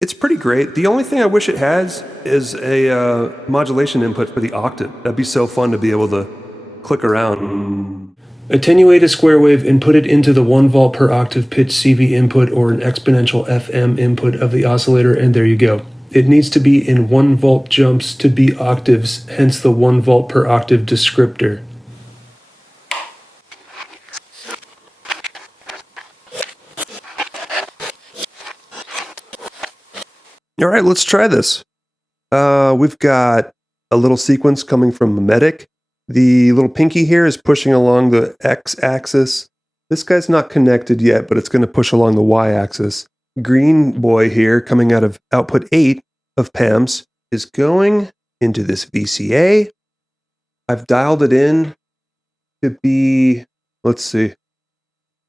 It's pretty great. The only thing I wish it has is a modulation input for the octave. That'd be so fun to be able to click around. Attenuate a square wave and put it into the 1 volt per octave pitch CV input or an exponential FM input of the oscillator, and there you go. It needs to be in 1 volt jumps to be octaves, hence the 1 volt per octave descriptor. All right, let's try this. We've got a little sequence coming from Mimetic. The little pinky here is pushing along the x-axis. This guy's not connected yet, but it's going to push along the y-axis. Green boy here, coming out of output 8 of Pam's, is going into this VCA. I've dialed it in to be, let's see,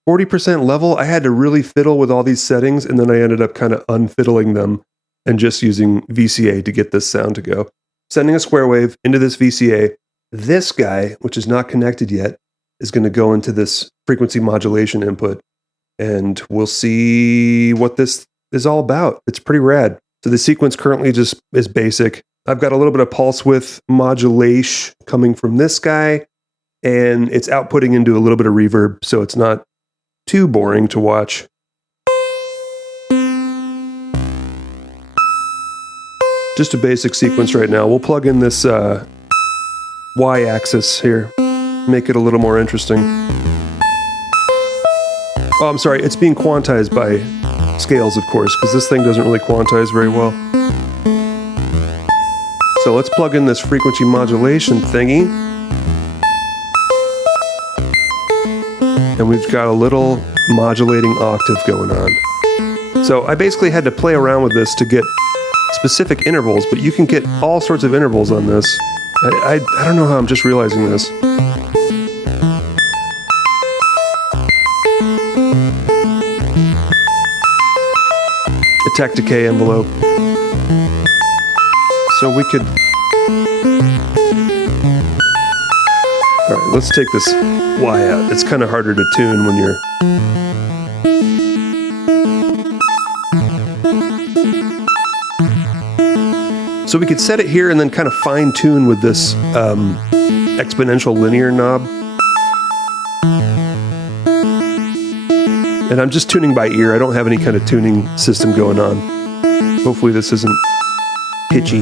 40% level. I had to really fiddle with all these settings, and then I ended up kind of unfiddling them and just using VCA to get this sound to go. Sending a square wave into this VCA. This guy, which is not connected yet, is going to go into this frequency modulation input, and we'll see what this is all about. It's pretty rad. So the sequence currently just is basic. I've got a little bit of pulse width modulation coming from this guy, and it's outputting into a little bit of reverb, so it's not too boring to watch. Just a basic sequence right now. We'll plug in this y-axis here, make it a little more interesting. Oh, I'm sorry, it's being quantized by Scales, of course, because this thing doesn't really quantize very well. So let's plug in this frequency modulation thingy. And we've got a little modulating octave going on. So I basically had to play around with this to get specific intervals, but you can get all sorts of intervals on this. I don't know how I'm just realizing this. Attack decay envelope. So we could... Alright, let's take this Y out. It's kind of harder to tune when you're... So we could set it here and then kind of fine tune with this exponential linear knob. And I'm just tuning by ear. I don't have any kind of tuning system going on. Hopefully this isn't pitchy.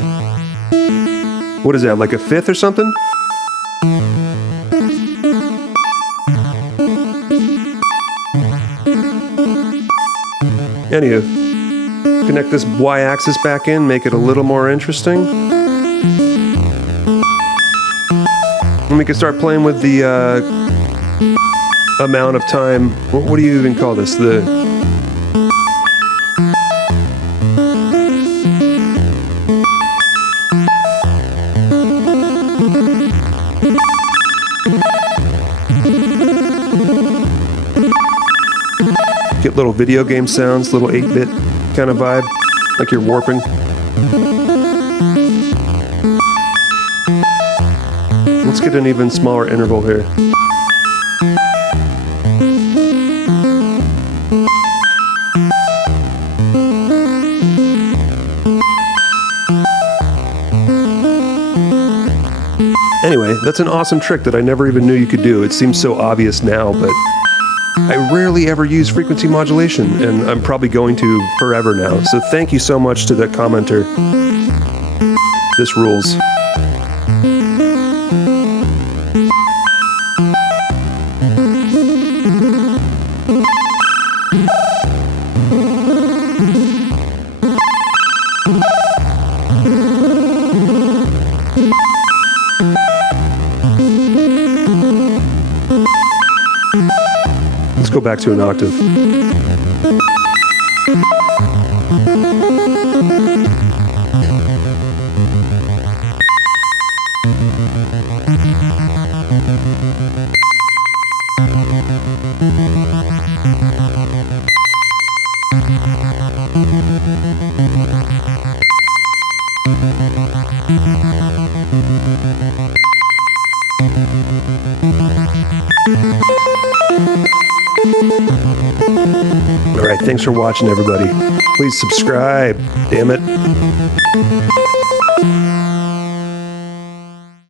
What is that, like a fifth or something? Anywho. Connect this y-axis back in, make it a little more interesting. And we can start playing with the amount of time. What do you even call this? Get little video game sounds, little 8-bit kind of vibe, like you're warping. Let's get an even smaller interval here. Anyway, that's an awesome trick that I never even knew you could do. It seems so obvious now, but I rarely ever use frequency modulation, and I'm probably going to forever now. So thank you so much to that commenter. This rules. Let's go back to an octave. thanks for watching, everybody. Please subscribe. Damn it.